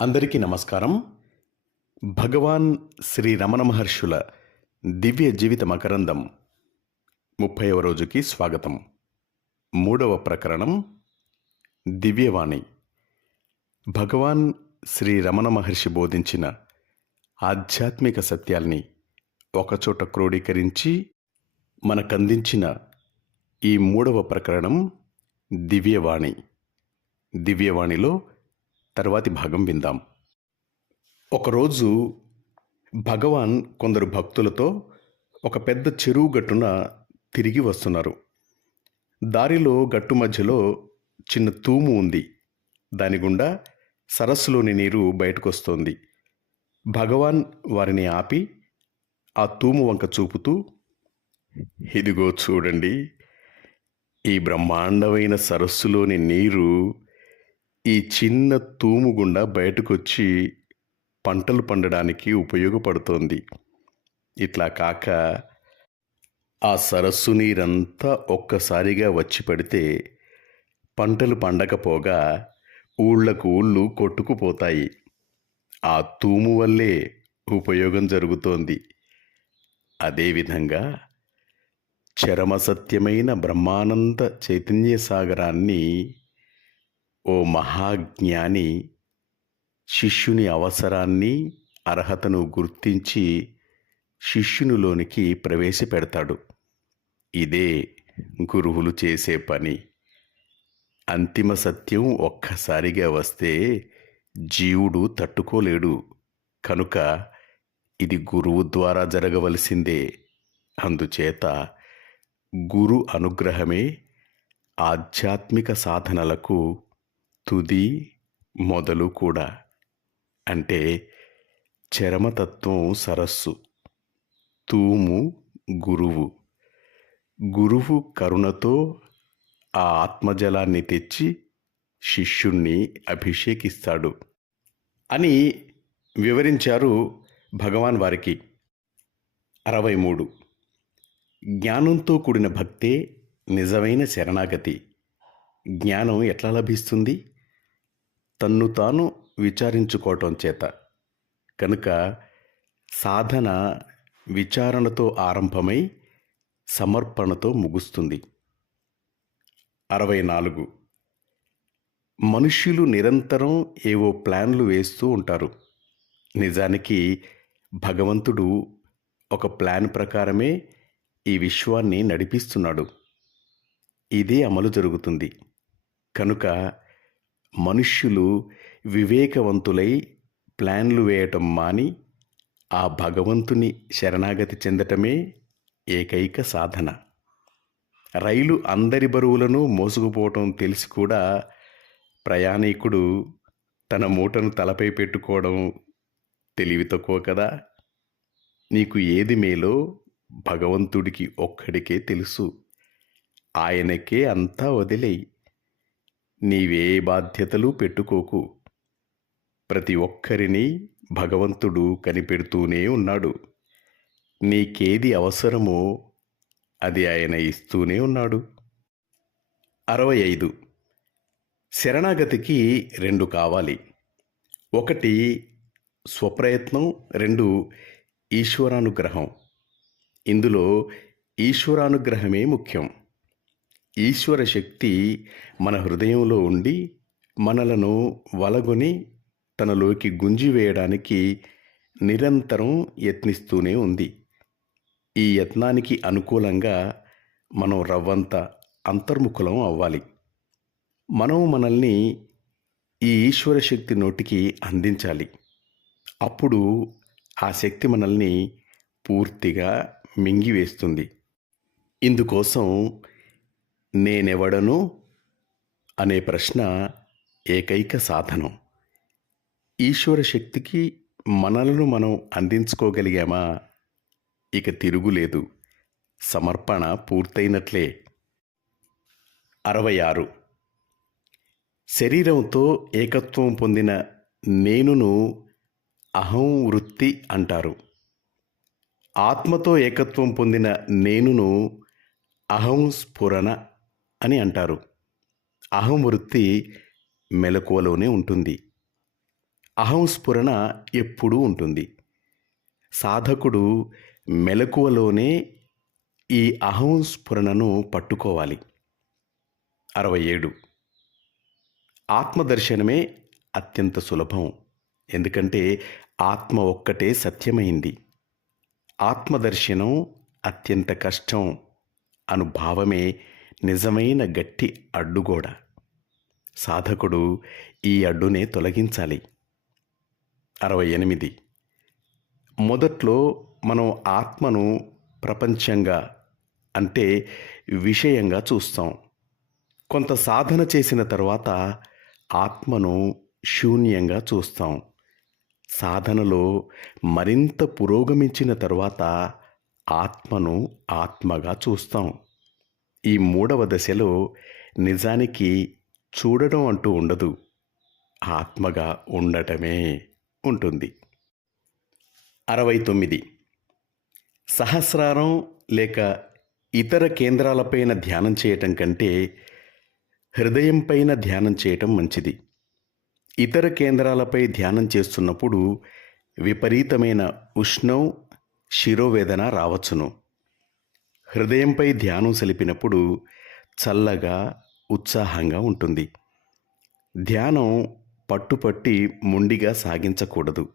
అందరికీ నమస్కారం. భగవాన్ శ్రీ రమణ మహర్షుల దివ్య జీవిత మకరందం ముప్పైవ రోజుకి స్వాగతం. మూడవ ప్రకరణం దివ్యవాణి. భగవాన్ శ్రీ రమణ మహర్షి బోధించిన ఆధ్యాత్మిక సత్యాల్ని ఒకచోట క్రోడీకరించి మనకందించిన ఈ మూడవ ప్రకరణం దివ్యవాణి. దివ్యవాణిలో తర్వాతి భాగం విందాం. ఒకరోజు భగవాన్ కొందరు భక్తులతో ఒక పెద్ద చెరువు గట్టున తిరిగి వస్తున్నారు. దారిలో గట్టు మధ్యలో చిన్న తూము ఉంది. దాని గుండా సరస్సులోని నీరు బయటకొస్తోంది. భగవాన్ వారిని ఆపి ఆ తూము వంక చూపుతూ ఇదిగో చూడండి ఈ బ్రహ్మాండమైన సరస్సులోని నీరు ఈ చిన్న తూము గుండా బయటకొచ్చి పంటలు పండడానికి ఉపయోగపడుతోంది. ఇట్లా కాక ఆ సరస్సు నీరంతా ఒక్కసారిగా వచ్చి పడితే పంటలు పండకపోగా ఊళ్ళకు ఊళ్ళు కొట్టుకుపోతాయి. ఆ తూము వల్లే ఉపయోగం జరుగుతోంది. అదేవిధంగా చరమసత్యమైన బ్రహ్మానంద చైతన్య సాగరాన్ని ఓ మహాజ్ఞాని శిష్యుని అవసరాన్ని అర్హతను గుర్తించి శిష్యునిలోనికి ప్రవేశపెడతాడు. ఇదే గురువులు చేసే పని. అంతిమ సత్యం ఒక్కసారిగా వస్తే జీవుడు తట్టుకోలేడు. కనుక ఇది గురువు ద్వారా జరగవలసిందే. అందుచేత గురు అనుగ్రహమే ఆధ్యాత్మిక సాధనలకు తుది మొదలు కూడా. అంటే చరమతత్వం సరస్సు తూము గురువు. గురువు కరుణతో ఆ ఆత్మజలాన్ని తెచ్చి శిష్యుణ్ణి అభిషేకిస్తాడు అని వివరించారు భగవాన్ వారికి. అరవై మూడు జ్ఞానంతో కూడిన భక్తే నిజమైన శరణాగతి. జ్ఞానం ఎట్లా లభిస్తుంది? తన్ను తాను విచారించుకోవటం చేత. కనుక సాధన విచారణతో ఆరంభమై సమర్పణతో ముగుస్తుంది. అరవై నాలుగు మనుష్యులు నిరంతరం ఏవో ప్లాన్లు వేస్తూ ఉంటారు. నిజానికి భగవంతుడు ఒక ప్లాన్ ప్రకారమే ఈ విశ్వాన్ని నడిపిస్తున్నాడు. ఇదే అమలు జరుగుతుంది. కనుక మనుష్యులు వివేకవంతులై ప్లాన్లు వేయటం మాని ఆ భగవంతుని శరణాగతి చెందటమే ఏకైక సాధన. రైలు అందరి బరువులను మోసుకుపోవటం తెలిసి కూడా ప్రయాణికుడు తన మూటను తలపై పెట్టుకోవడం తెలివి తక్కువ కదా? నీకు ఏది మేలో భగవంతుడికి ఒక్కడికే తెలుసు. ఆయనకే అంతా వదిలేయి. నీవే బాధ్యతలు పెట్టుకోకు. ప్రతి ఒక్కరిని భగవంతుడు కనిపెడుతూనే ఉన్నాడు. నీకేది అవసరమో అది ఆయన ఇస్తూనే ఉన్నాడు. అరవై ఐదు. శరణాగతికి రెండు కావాలి. ఒకటి స్వప్రయత్నం రెండు ఈశ్వరానుగ్రహం. ఇందులో ఈశ్వరానుగ్రహమే ముఖ్యం. ఈశ్వర శక్తి మన హృదయంలో ఉండి మనలను వలగొని తనలోకి గుంజివేయడానికి నిరంతరం యత్నిస్తూనే ఉంది. ఈ యత్నానికి అనుకూలంగా మనం రవ్వంత అంతర్ముఖులం అవ్వాలి. మనం మనల్ని ఈ ఈశ్వర శక్తి నోటికి అందించాలి. అప్పుడు ఆ శక్తి మనల్ని పూర్తిగా మింగివేస్తుంది. ఇందుకోసం నేనెవడను? అనే ప్రశ్న ఏకైక సాధనం. ఈశ్వర శక్తికి మనలను మనం అందించుకోగలిగామా? ఇక తిరుగులేదు సమర్పణ పూర్తయినట్లే. అరవై ఆరు. శరీరంతో ఏకత్వం పొందిన నేనును అహం వృత్తి అంటారు. ఆత్మతో ఏకత్వం పొందిన నేనును అహం స్ఫురణ అని అంటారు. అహం వృత్తి మెలకువలోనే ఉంటుంది. అహం స్ఫురణ ఎప్పుడూ ఉంటుంది. సాధకుడు మెలకువలోనే ఈ అహం స్ఫురణను పట్టుకోవాలి. అరవై ఏడు. ఆత్మదర్శనమే అత్యంత సులభం. ఎందుకంటే ఆత్మ ఒక్కటే సత్యమైంది. ఆత్మదర్శనం అత్యంత కష్టం అనుభావమే నిజమైన గట్టి అడ్డుగోడ సాధకుడు ఈ అడ్డునే తొలగించాలి. అరవై ఎనిమిది. మొదట్లో మనం ఆత్మను ప్రపంచంగా అంటే విషయంగా చూస్తాం. కొంత సాధన చేసిన తర్వాత ఆత్మను శూన్యంగా చూస్తాం. సాధనలో మరింత పురోగమించిన తర్వాత ఆత్మను ఆత్మగా చూస్తాం. ఈ మూడవ దశలో నిజానికి చూడడం అంటూ ఉండదు. ఆత్మగా ఉండటమే ఉంటుంది. అరవై తొమ్మిది. సహస్రారం లేక ఇతర కేంద్రాలపైన ధ్యానం చేయటం కంటే హృదయంపైన ధ్యానం చేయటం మంచిది. ఇతర కేంద్రాలపై ధ్యానం చేస్తున్నప్పుడు విపరీతమైన ఉష్ణం శిరోవేదన రావచ్చును. హృదయంపై ధ్యానం సలిపినప్పుడు చల్లగా ఉత్సాహంగా ఉంటుంది. ధ్యానం పట్టుపట్టి మొండిగా సాగించకూడదు.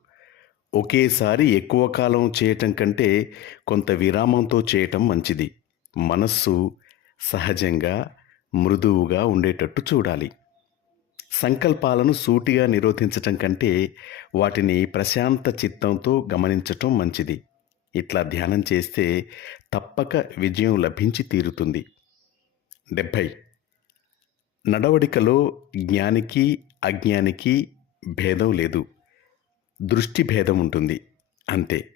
ఒకేసారి ఎక్కువ కాలం చేయటం కంటే కొంత విరామంతో చేయటం మంచిది. మనస్సు సహజంగా మృదువుగా ఉండేటట్టు చూడాలి. సంకల్పాలను సూటిగా నిరోధించటం కంటే వాటిని ప్రశాంత చిత్తంతో గమనించటం మంచిది. ఇట్లా ధ్యానం చేస్తే తప్పక విజయం లభించి తీరుతుంది. డెబ్భై. నడవడికలో జ్ఞానికి అజ్ఞానికి భేదం లేదు. దృష్టి భేదం ఉంటుంది. అంతే.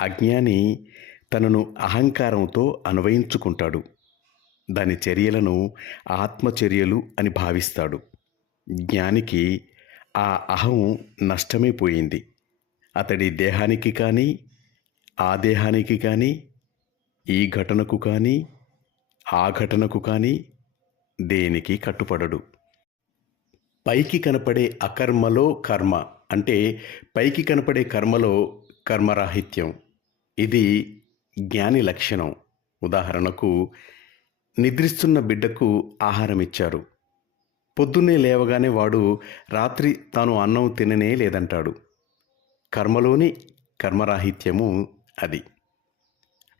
అజ్ఞాని తనను అహంకారంతో అన్వయించుకుంటాడు. దాని చర్యలను ఆత్మచర్యలు అని భావిస్తాడు. జ్ఞానికి ఆ అహం నష్టమైపోయింది అతడి దేహానికి కానీ ఆ దేహానికి కానీ ఈ ఘటనకు కానీ ఆ ఘటనకు కానీ దేనికి కట్టుపడడు. పైకి కనపడే అకర్మలో కర్మ అంటే పైకి కనపడే కర్మలో కర్మరాహిత్యం. ఇది జ్ఞాని లక్షణం. ఉదాహరణకు నిద్రిస్తున్న బిడ్డకు ఆహారం ఇచ్చారు. పొద్దున్నే లేవగానే వాడు రాత్రి తాను అన్నం తిననే లేదంటాడు. కర్మలోని కర్మరాహిత్యము అది.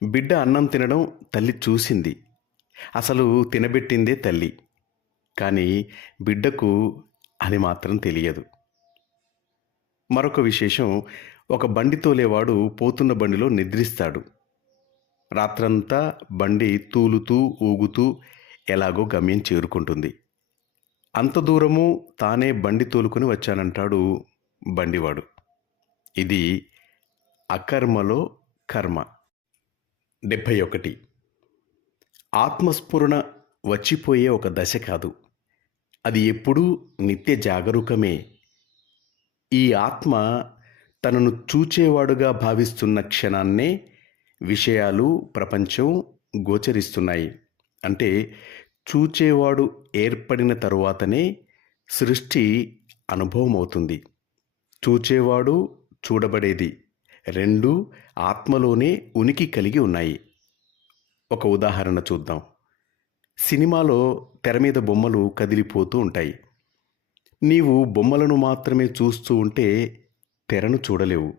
బిడ్డ అన్నం తినడం తల్లి చూసింది. అసలు తినబెట్టిందే తల్లి. కానీ బిడ్డకు అది మాత్రం తెలియదు. మరొక విశేషం ఒక బండి తోలేవాడు పోతున్న బండిలో నిద్రిస్తాడు. రాత్రంతా బండి తూలుతూ ఊగుతూ ఎలాగో గమ్యం చేరుకుంటుంది. అంత దూరము తానే బండి తోలుకుని వచ్చానంటాడు బండివాడు. ఇది అకర్మలో కర్మ. డెబ్భై ఒకటి. ఆత్మస్ఫురణ వచ్చిపోయే ఒక దశ కాదు. అది ఎప్పుడూ నిత్య జాగరూకమే. ఈ ఆత్మ తనను చూచేవాడుగా భావిస్తున్న క్షణాన్నే విషయాలు ప్రపంచం గోచరిస్తున్నాయి. అంటే చూచేవాడు ఏర్పడిన తరువాతనే సృష్టి అనుభవం అవుతుంది చూచేవాడు చూడబడేది రెండు ఆత్మలోనే ఉనికి కలిగి ఉన్నాయి. ఒక ఉదాహరణ చూద్దాం. సినిమాలో తెర మీద బొమ్మలు కదిలిపోతూ ఉంటాయి. నీవు బొమ్మలను మాత్రమే చూస్తూ ఉంటే తెరను చూడలేవు.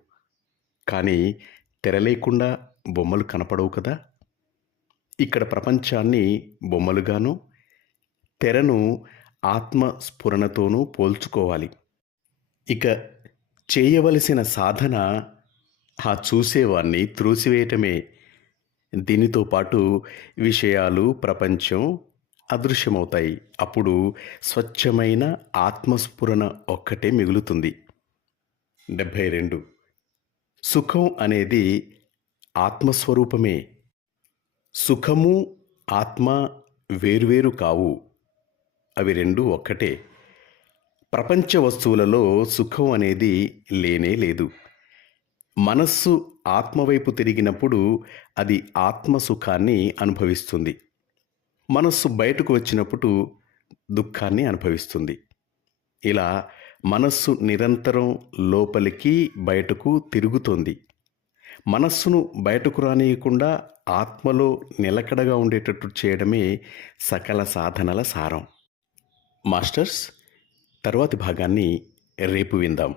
కానీ తెర లేకుండా బొమ్మలు కనపడవు కదా? ఇక్కడ ప్రపంచాన్ని బొమ్మలుగాను తెరను ఆత్మ స్ఫురణతోనూ పోల్చుకోవాలి. ఇక చేయవలసిన సాధన ఆ చూసేవాన్ని త్రోసివేయటమే. దీనితో పాటు విషయాలు ప్రపంచం అదృశ్యమవుతాయి. అప్పుడు స్వచ్ఛమైన ఆత్మస్ఫురణ ఒక్కటే మిగులుతుంది. డెబ్భై రెండు. సుఖం అనేది ఆత్మస్వరూపమే. సుఖము ఆత్మ వేర్వేరు కావు. అవి రెండు ఒక్కటే. ప్రపంచ వస్తువులలో సుఖం అనేది లేనే లేదు. మనస్సు ఆత్మవైపు తిరిగినప్పుడు అది ఆత్మ సుఖాన్ని అనుభవిస్తుంది. మనస్సు బయటకు వచ్చినప్పుడు దుఃఖాన్ని అనుభవిస్తుంది. ఇలా మనస్సు నిరంతరం లోపలికి బయటకు తిరుగుతోంది. మనస్సును బయటకు రానియకుండా ఆత్మలో నిలకడగా ఉండేటట్టు చేయడమే సకల సాధనల సారం. మాస్టర్స్ తర్వాతి భాగాన్ని రేపు విందాం.